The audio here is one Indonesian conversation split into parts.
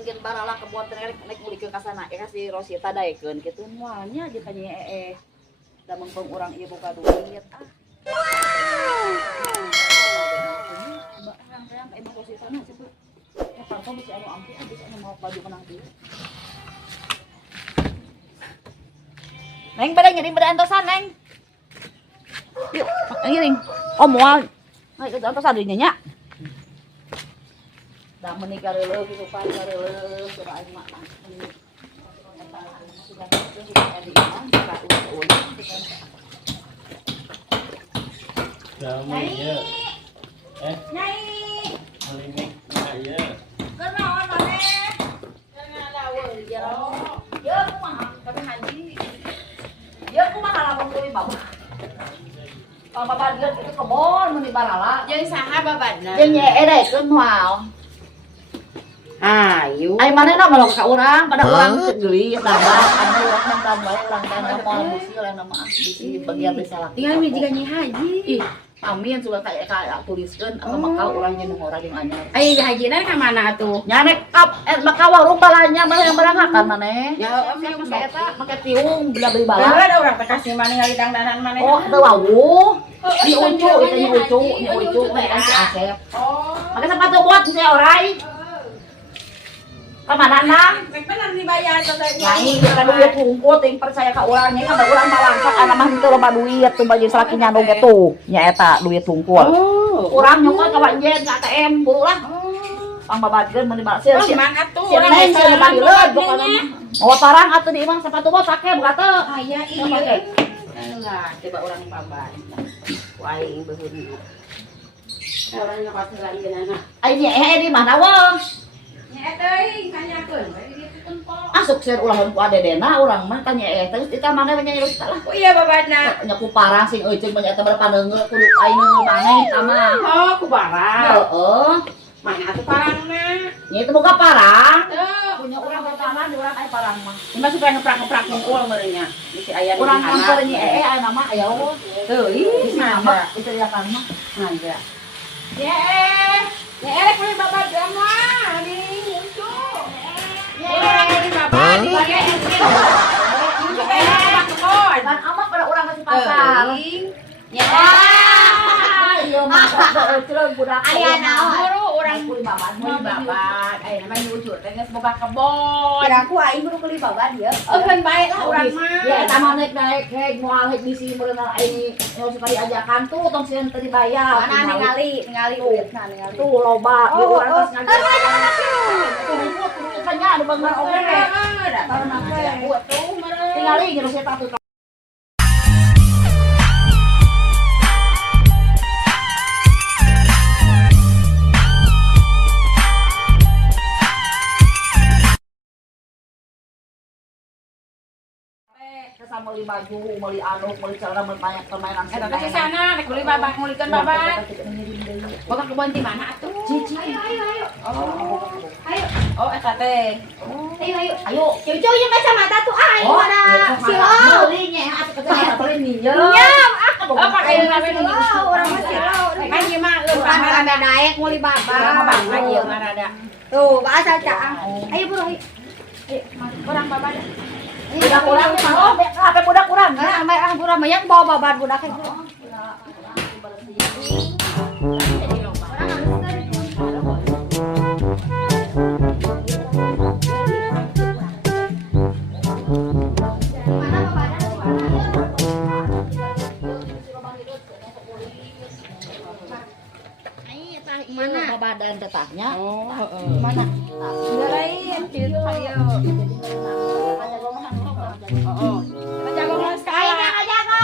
mungkin barala kebon teh naik mulikeun ka sana ya si Rosita daekeun kitu moalnya jeung ka Nyai da mengpeng urang ieu boga duit ah. Barang-barang emang Rosita na situ. Ya parto bisa anu ampi bisa anu mau baju menang deui. Neng pada ngiring pada antosan neng. Yuk, ngiring. Oh moal. Ayo ke antosan deui nya. Da menikah leuleuh kitu pan leuleuh coba aing mah. Nyai. Nyai. Ini ya. Kenaon maneh? Ya kumaha tapi haji. Ya kumaha lamun tuluy bapak. Kalau bapak lihat itu kebon meni barala. Jeung saha babadna? Jeung Nyai daekeun moal. Ayo. Ai manehna melok ka urang pada urang cek geulis tambah anu urang mantan bae urang teh moal bisi lain nama bisi bagian desa laki. Tinggal miji ka Nyai Haji. Ih, amin sudah kayak tuliskeun anu maka urang jeung nu ora jeung anyar. Ai hajina ka mana atuh? Nyanek kap maka warung balanya mah yang berangakan maneh. Ya, Siap mah saya eta make tiung beli Baru bala. ada urang teh kasih maneh ngali dangdanan maneh. Oh, teu wawuh. Di ucu itu di ucu teh kan si Asep. Oh. Make sepatu buat si orai. Kamanana? Mek bener dibayar teh. Nyai ka duit hungkul ting percaya ka urang nya kan urang malangsak ana mah teu loba duit teu baju salaki nyandung gitu. Nya eta duit hungkul. Oh. Urang nyokot ka wanjeun ka ATM buru lah. Pang babadkeun mun dibalasir. Oh, man atuh. Si Neng sih lebih leud pokona mah. Oh parang atuh di imang sepatu bot pake buka teu. Aya Pake. iya. Lah, coba urang babad. Waing beheun. Urang nyokot heula geunana. Ai nya di mana wong? Nya teuing kanyakeun. Bari ditu tempo. Asuk seur ulah ku adedena urang mah tanya terus kita mana menyanyi terus lah. Oh iya babadna. Nya ku parang sing euceung banyak teh berpandeungeul kudu aing ngeungeul maneh sama. Oh, ku barang. Heeh. Mana atuh parangna? Nya itu boga parang. Tuh. Punya urang pertama di urang aya parang mah. Ini mah supaya ngeprak-ngeprak hungkul merenya. Bisi aya di Urang mana. kantor nya aya nama aya eueuh. Teuing Nama mah. itu ya kan mah. Ada. Ya elek boleh babad mah di untuk. Ya di babad di bagian ini. Kan amat pada urang kasih pasar. Ya. Iya mah euceung budak. Aya naon Urang kulit babat. mau babad. Aya namanya nyucut teh geus boga kebon. Kira aku aing kudu beli babat ya. Kan bae lah urang mah. Ya eta mah naik heg moal heg bisi meureunna aing nyawa sekali ajakan tuh tong sieun teu dibayar. Mana ningali duitna ningali. Tuh loba di urang tos ngajar. Kudu kan nya anu beungeun oge. Karena buat tuh tingali gitu saya tatu. Kita beli baju, beli anu, beli celana, beli banyak permainan. Eta teh di sana rek beli babad ngulikeun babad. Boga kebon di mana atuh? Cici. Ayo. Oh, eta teh. Ayo. Cucu yang kacamata tuh ayo mana? Silo. Belinya atuh kata beli minjem. Nyam, oh pakai ngawen Silo, urang mah silo. Kan ieu mah urang rada daek nguli babad. Urang mah bangga ieu mah rada. Tuh, bahasa caang. Ayo buru ayo. Ayo, urang babad. Budak urang mah HP budak urang. Ah, urang mah yang bawa babad budak itu. Mana badan tetahnya? Oh, mana? Lain kitu hayo. Oh. Jago mas kaya. Jago.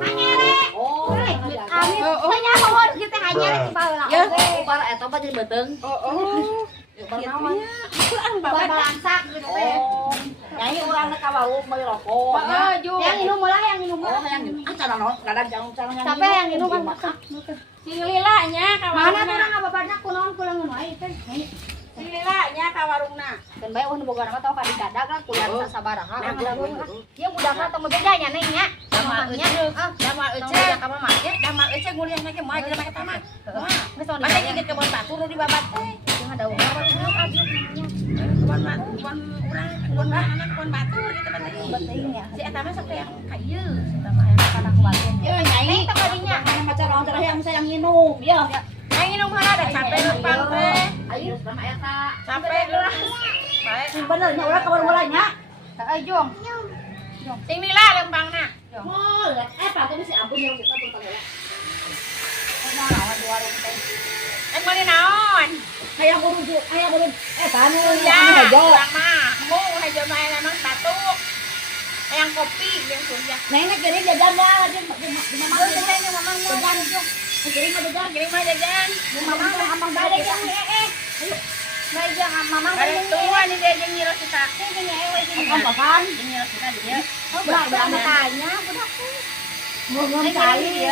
Hanyere. Oh, Amin. Tanya mohon kita hanyere di bawah. ya, para eta mah jadi beteung. Oh. Pernaon? Aku ang babad langsak gitu teh. Oh, nyanyi urang ka warung meuli rokok. Heeh, ju. Yang minum lah, yang minum Oh, yang acara naon? Kadang jangan nyanyi. Sampai yang minum kan makan. Si lilanya ka mana tuh nang babadna kunaon kulang ngono ai teh. Si lilanya ka warungna. Kan bae wah boga nama tau ka di dadag lah kuliah sabaraha. Dia budakna teu bedanya neng nya. Namanya Dama ece ka mah ge, dama ece nguliahna ge moal jelema eta mah. Geus tong. Masa ngigit ke bon batur di babat teh. ada urang Bon anak bon batur gitu penting ya. Si eta mah sok yang ka ieu, eta mah kana kuatin. Yo nyai teh kadinya anu maca orang teh yang saya nginum, yo. Yang nginum heula da capek leumpang teh. Ayo sama eta. Capek geus. Bae. Sing bener nya urang kabar ulanya. Tak jong. Sing nila leumpangna. Oh, eta teh si ampun yang kita tuh teh. Mau naon di warung teh. Mau naon? Hayang urut, tanu Ya, hejo. urang mah. Mau hejo mah emang batuk. Yang kopi yang surya. Nenek kirim jajan dah, di mama. Jajan yang mamang mau. Jajan jong. Kirim jajan. Kirim mah jajan. Mamang amang balik yang Ayo. Mai jang mamang balik tua nih dia jeung nyiro kita. Jeung ewe jeung. Apaan? Jeung nyiro kita dia. Oh, budak tanya, budak. Ngomong cai.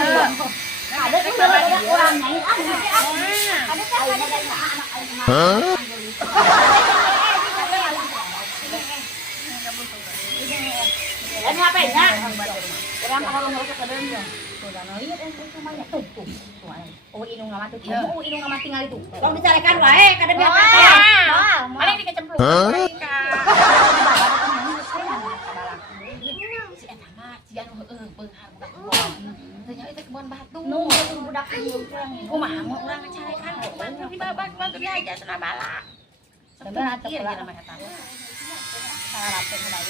Ada tuh orang nyai ada kan ada anak dan HP-nya orang kalau mau ke dalam ya Oh, inung ngamati. Oh, inung ngamati ngali tuh. tolong dicarikan wae kada biar Paling dikecemplung. Si eta mah si anu heueuh beunghar budak kebon. Tanya itu kebon batu. Nu budak ieu kumaha mun urang ngacarekan bantu di babak bantu di aja cenah bala. Sebenarnya atuh kula nama eta. Sarapet mulai.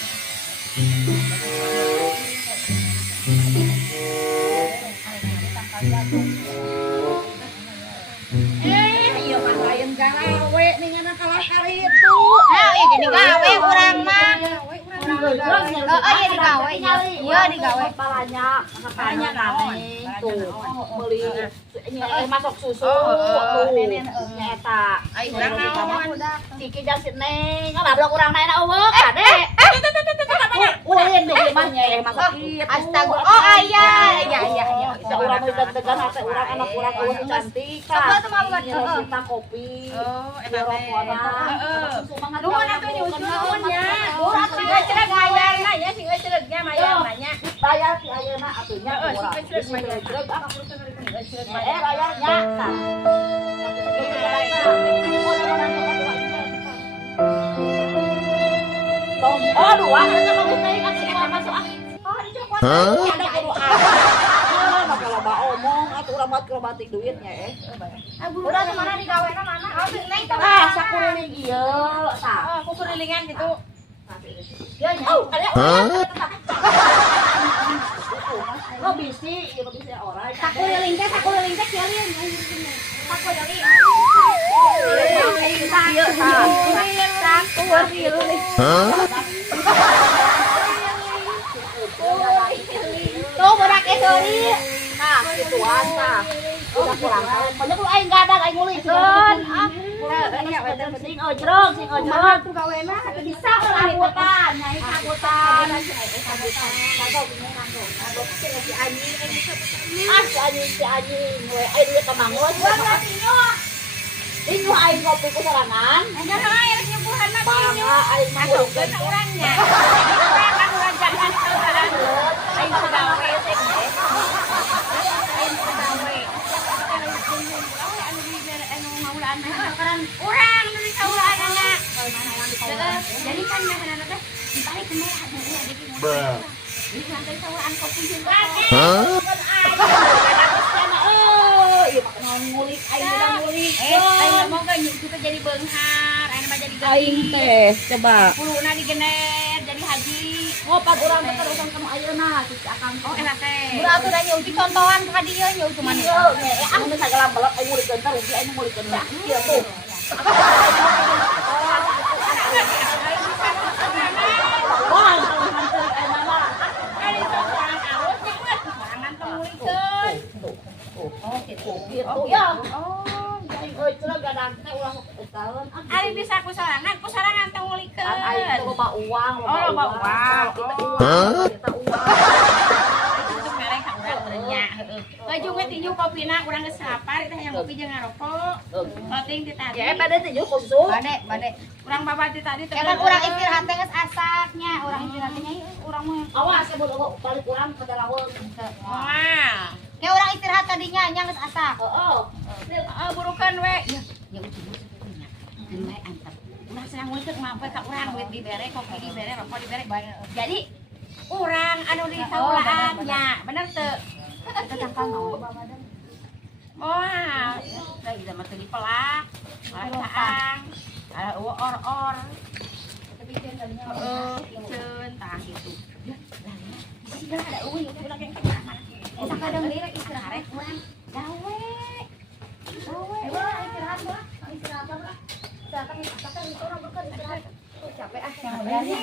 iya mah lain gawe ningan kalakal itu Iya jadi gawe urang mah. Iya digawe nyali. Iya digawe palanya kami tuh beli masuk susu nyeta Ai urang naon? Kiki dan si Neng ngablok urang naena eueuh kade ulin deh imahnya ya masak itu Astaga. Oh iya. urang deg-degan hate urang anak urang eueuh cantik Coba tuh mah buat kita kopi Oh, enak teh. nuhun atuh nyusun Nuhun ya. Urang sing cereg mayarna ya, sing ceregnya mayarna nya. bayar si ayeuna atunya urang sing mayar. bayarnya oh dua kan bagus teh kan si masuk oh dicopot ada kudu maka loba omong atuh urang mah batik duitnya Udah kemana di gawena mana? Oh, Neng sakuring ieu tah Oh, aku kurilingan gitu. ya nya ada oh bisi ieu bisi orang Sakuriling teh kieureun. Sakuriling. tuh budak esori nah gituan tah udah kurang banyak lu aing enggak ada aing ngulikeun sing ojrong Tuh gawena atuh bisa kagutan nyai kagutan si anjing we aing dia kemangos ini aing kopi ku sorangan Anya air nyembuhan mah bangga aing masuk mah ke urangnya. Urang jangan saudaraan. Aing pagawe teh. Aing pagawe. Anu ngaulaan sekarang urang nu dikaulaan jadi kan mehana teh dibalik ke merah Bruh. di lantai saulaan kopi juga. ngulik aing udah ngulik Aing ngomong kan kita jadi beunghar, aing mah jadi aing teh coba puluna digener jadi haji. ngopat urang teh terusan kamu ayeuna cuci akang Oh enak teh. Udah atuh da nyeuti contohan ka dieu nyeu cuman. anu teh sagala belok aing ngulikeun teh rugi aing ngulikeun teh ieu tuh wah Kali sorangan awet nya buat sorangan teh ngulikeun. oh gitu ya aing euy cenah gadang teh urang tahun Ari bisa ku sorangan teh ngulikeun. kan aing teh loba uang loba uang. kita uang kita uang Itu merek ka urang urangnya heueuh. Jeung we tinju kopina urang geus lapar teh yang kopi jeung ngarokok. Penting di tadi. ya pada teh yo konsum Bade. Urang babati tadi teh. kan urang istirahat teh geus asapnya. Urang istirahat teh urang mah. awas sebut balik urang ke dalaweung Wah. Kayak orang istirahat tadinya nya geus asap. heeh Burukan we. Ya urang senang ngeukeut mampu ka urang duit dibere, kopi dibere, rokok dibere. Jadi urang anu di saulaan nya, bener teu? Kita tangkal mau. Wah, da ieu mah teu dipelak. Malah caang. Ada or-or. Piceun tah gitu. Sih ada euy, ulah yang mana. Eta kadang deui istirahat urang. Gawe. Istirahat lah. Istirahat lah. Istirahat itu orang bekerja. Capek yang benernya.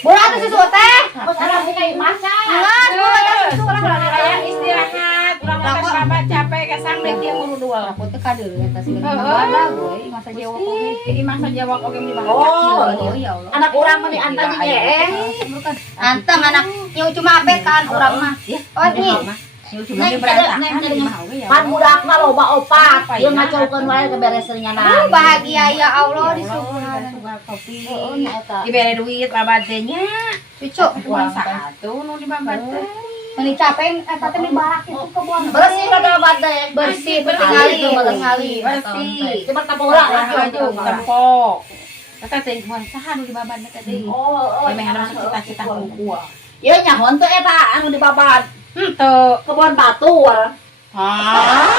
Bola tuh susu teh. Sekarang sih kayak masa. Enggak, bola tuh susu orang raya istirahat. Urang mah babat capek kasang deui kieu mulu dua. Rapot teh kader eta sih badak boy masa Jawa oge. Jadi masa Jawa oge di bawah. Oh ya Allah. Anak urang mah dianteng ye. Anteng anak nyeu cuma apetan urang mah. Oh nih. Cuma di berantakan. Pan budakna loba opat. Ieu ngacaukeun wae keberesan nyana. Bahagia ya Allah disuguhan kopi. Dibere duit babat teh nya. Cucu Uang satu nu di babat teh. Meni capek eta teh dibarak itu kebon. Bersih kada badai. Bersih bersih. Cuma tapola aja tempok. Eta teh mun saha nu di babat teh. Oh, Meh anu cita-cita hungkul. Ieu nyahoan teh eta anu di babat. Henteu Kebon batu. Hah?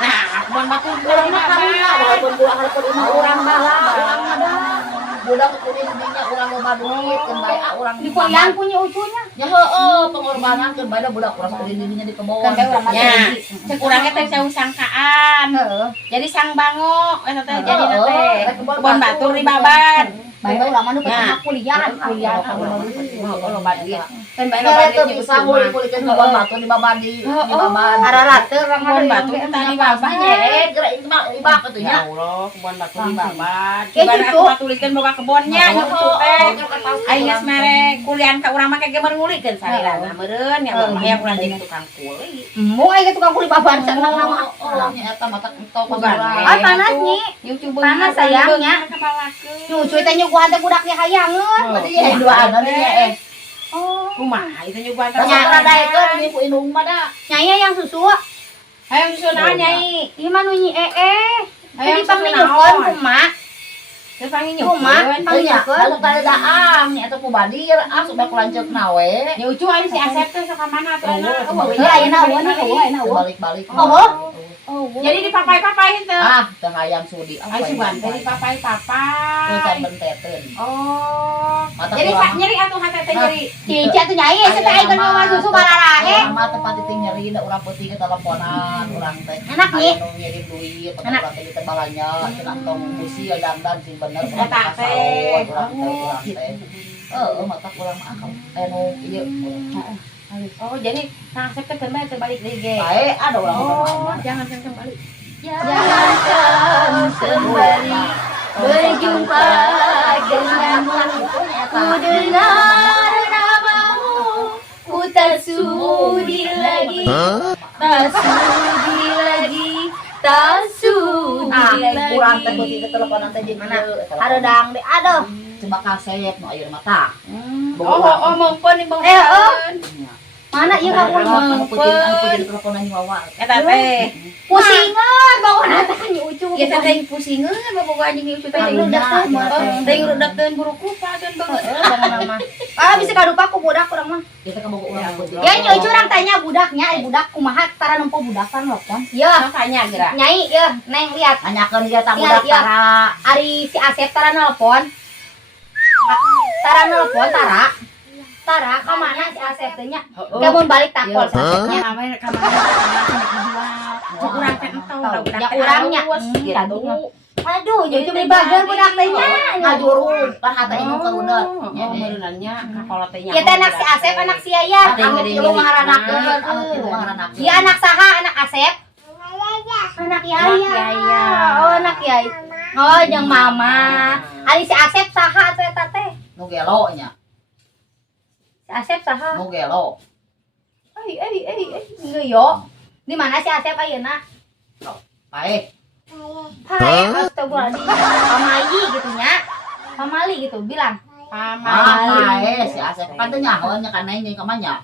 Nah, kebon batu Urang mah karuna walaupun budak hareup imah urang balah, urang mah dah. Budak kuring dinya urang loba duit, keun bae urang di koyan punya ucunya. Ya heueuh, pengorbanan keun bae budak urang kuring dinya di kebon. Kan urang mah cek urang teh jauh sangkaan. Heeh. Jadi sang bango eta teh jadi teh kebon batur di babat. Bae urang mah nu kuliah loba duit. Kan bae Kere loba teu duit bisa ngulih-ngulihkeun kebon batu di babadi. Di babad. Arara teu urang kebon batu tadi babat. Gerak itu mah ibak atuh Ya nya. Allah, kebon batu di babat. Ya, Gimana cucu. aku batulikeun boga kebonnya nya cucu teh. Aing geus mere kuliahan ka urang mah kege meureun ngulikeun sarirana meureun nya aya urang jadi tukang kuli. Mau aya tukang kuli babad senang nama. Oh, nya eta mata entok Bukan, Ah, panas nyi. Panas, sayangnya. Nyucu teh nyuguhan teh budaknya hayangeun. Oh. Berarti ya duaan nya Oh, kumaha itu nyuguhan Tanya rada ekeun ieu ku indung mah da. Nyai yang susu. Hayang susu naon nyai? Ieu mah nu nyi Hayang Tadi pang susu nyukeun naon? kumaha. Teu panggil Kumaha nyukeun. pang nyukeun. Kalau kada daang nya eta ku badir asup bae ku lanceukna we. Nyucu aing si Asep teh sok ka mana teh? Heuh ayeuna eueuh nih eueuh ayeuna eueuh. Balik-balik. Jadi dipapai-papai henteu. Ah, teu hayang sudi. Ai suban teh dipapai-papai. Teu can benteteun. Oh. Mata Jadi kurang. nyeri atuh hate teh nyeri. Cici atuh nyai teh aing keur ngomong susu balarahe. Eh. Mah tempat titik nyeri da urang peuting ke teleponan urang teh. Enak nih. Anu ngirim duit, urang teh teh balanya cenah tong busi dandan sing bener. Eta teh. Urang teh. Heeh, mata kurang mah anu ieu. Oh, jadi Kang Asep teh keur bae teh balik deui ge. Bae ada urang Oh, jangan kembali. Jangan kembali berjumpa denganmu. Ku dengar namamu, ku tak sudi lagi, tak sudi lagi, tak sudi lagi. Kurang teh beuti teh teleponan teh jeung mana? Hareudang deh, aduh. Coba kasep nu ayeuna mata. Oh, mongpon nih mongpon. Mana ieu kamu Mongpon. puji teleponan nyawa. Eta teh. Pusingan bawa nata kan ucu. Ya teh teh pusingeun bobogoh anjing ucu teh Rudekeun. teh rudekeun buru kupakeun beungeut. Ah bisa kadupa ku budak urang mah. Kita ka boga urang putih. Ya nya ucu urang tanya budaknya, ai budak kumaha tara nempo budakan lopon. Ya, Tanya geura. Nyai ya, Neng lihat. Tanyakeun dia tak budak tara ari si Asep tara nelpon. Tara nelpon tara. Tara ka mana si Asep teh nya? Kamu balik takol si Asepnya. Kamana urang teh entong da budak. Ya urangnya. Aduh, jadi cuma bager budak teh nya. Ngajurun, kan hata imong karudet. Oh, meunannya kapola teh nya. Ya teh anak si Asep, anak si Yaya. Anu tilu ngaharanakeun. Si anak saha, anak Asep? Anak Yaya. Oh, anak Yaya. Oh, jeung mama. Ari si Asep saha atuh eta teh? Nu gelo nya. Si Asep saha? Nu gelo. Geyo. Di mana si Asep ayeuna? Baik. Hai, astagfirullahaladzim. Pamali gitu nya. Pamali gitu bilang. Baik, si Asep kan teh nyahoan nya kan neng jeung ka manya.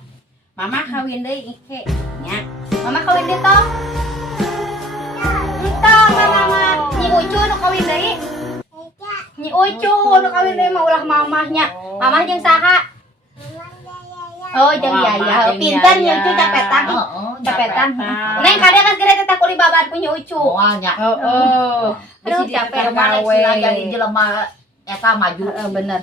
Mama kawin deui ike nya. Mama kawin deui tong. Entong mama nyi ucu nu kawin deui. Nyi Ucu nu kawin teh mah ulah mamahnya. Mamah jeung saha? Oh, jeung Yaya. Pinter Nyi Ucu capetan. Capetan. Neng kadang kan geus teh kuli babat ku Nyi Ucu. Oh nya. Heeh. Aduh capek Mana gawe. jadi jelema eta maju. Bener.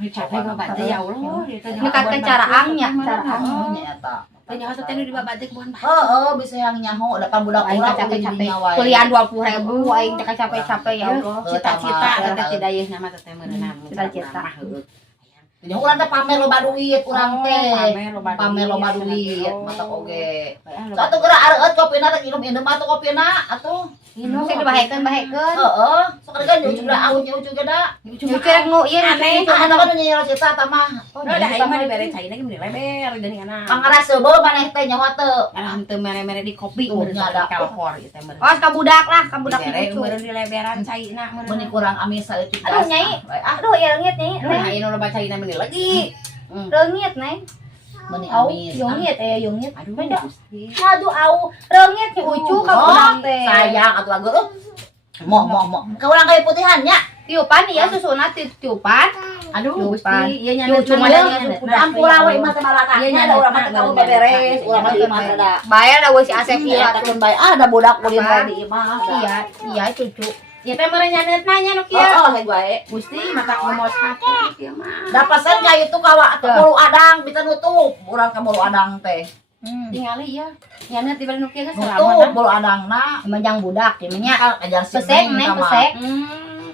Capek babat teh ya Allah. Nekatkeun caraangnya, caraang. Oh nya eta. Tanya hatu teh di babat teh kumaha. Heeh, bisa yang nyaho depan budak Aing urang capek-capek. Kuliah 20.000 aing teh capek-capek ya Allah. Cita-cita teh tidak ieu nama teh meunang. Cita-cita. Nya urang teh pamer loba duit urang teh. Pamer loba duit. duit mata oge. Satu geura areuet kopina teh minum atuh kopina atuh. Inu sing dibahekeun. Heeh, sok kan nyucu da aun nyucu geda. Nyucu rek nu ieu Aneh. Ada kan nyira cita tah mah. Udah ieu mah dibere caina ge leber geuning anak. Pangarasa beuh maneh teh nyawa teu. Henteu mere-mere di kopi Tuhnya ada. kalfor ieu teh meureun. Oh, ka budak lah, ka budak Dibere Nyucu. meureun di leberan caina Mun meureun. kurang amis saeutik. Aduh, Nyai. Aduh, ya leungit Nyai. Nah, ini lo baca ini meni lagi. Leungit, Neng. Meni Au, amis. yongit yongit. Aduh, Beda. Gusti. Aduh, au. Leungit Nyi Ucu ka budak teh. Sayang atuh lagu. Moh. Ka urang kayu putihan nya. Tiupan ieu susuna tiupan. Aduh, Gusti, ieu nya cuma Ampura we imah teh malatahnya da urang mah teh kamu beberes, urang mah imah teh da. Bae da we si Asep ieu Iya, atuh. takun bae ada budak kuliah Apa? di imah. Iya, cucu. ieu teh meureun nyaneutna nya nu kieu. Oh, heg bae. Gusti, mata ngomos hati ieu mah. Da pesan ka itu kawa bulu adang bisa nutup, urang ka bulu adang teh. Tingali ieu. Nyaneut di bari nu kieu geus Nutup salaman. bulu adangna. Manjang budak ieu nya. Ajar si Pesek Neng, pesek. Hmm.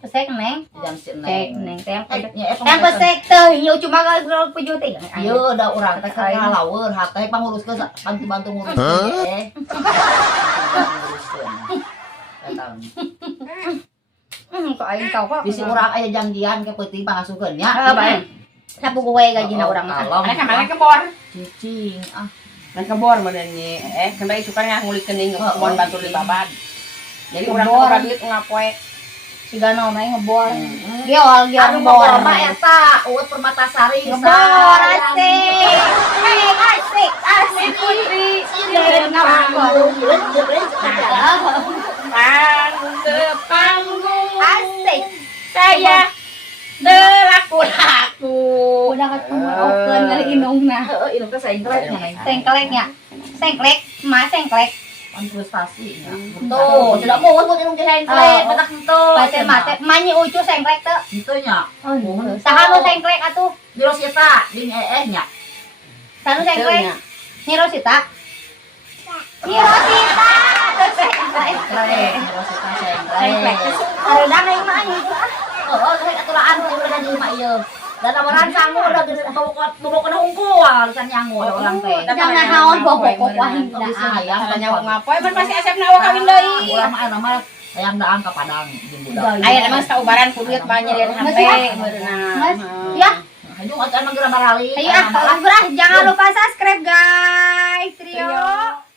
Pesek Neng. Ajar si Pesek Neng. Neng teh. Nya Yang pesek teh ieu cuma kalau puju teh. Ieu da urang teh ka lawer, hateh panguruskeun bantu-bantu nguruskeun teh. Kok aing tau kok. Bisi urang aya janjian ke peuting pangasukeun nya. Ah, bae. Sapu gue gajina urang mah. Ada kamana kebor. Cicing. Ah, Main kebor meureun nya. Kena isukan ngulikeun deui kebon batur di babad. Jadi urang Kebor. teh duit ngapoe. Siga naon ngebor. Giol anu bor. mah eta uut Permatasari. Ngebor asik. Asik putri. Jeung ngabor. Ke panggung Asik. saya laku-laku. Udah ketemu dari indungna. Heeh, ini teh sengklek nya. Sengkleknya. Sengklek, mah sengklek. Prestasi nya. Tuh, sudah mau buat ilmu sengklek, petak henteu. Pate mate, manyi ucu sengklek teu. Henteu nya. Saha nu sengklek atuh? Di Rosita, di nya. Sanu sengklek. Nyi Rosita. Nyi Rosita. Sengklek. Sengklek, Rosita Sengklek. sengklek. Areudang aing mah anjing. Heeh, teh aturan teh udah di imah ieu. Dan awaran sangu udah gede bobok kena unggul san nyangu ada orang teh. Jangan naon bobok wahing Bisa dah. hayang Ada nyawa ngapoe pan pasti asepna awak kawin deui. Urang mah nama hayang daang ka Padang jeung budak. Aya emang saubaran kudu banyak dari HP Mas, berenang. Ya, Haju acan mah geura barali. ayo ah, jangan lupa subscribe guys. Trio.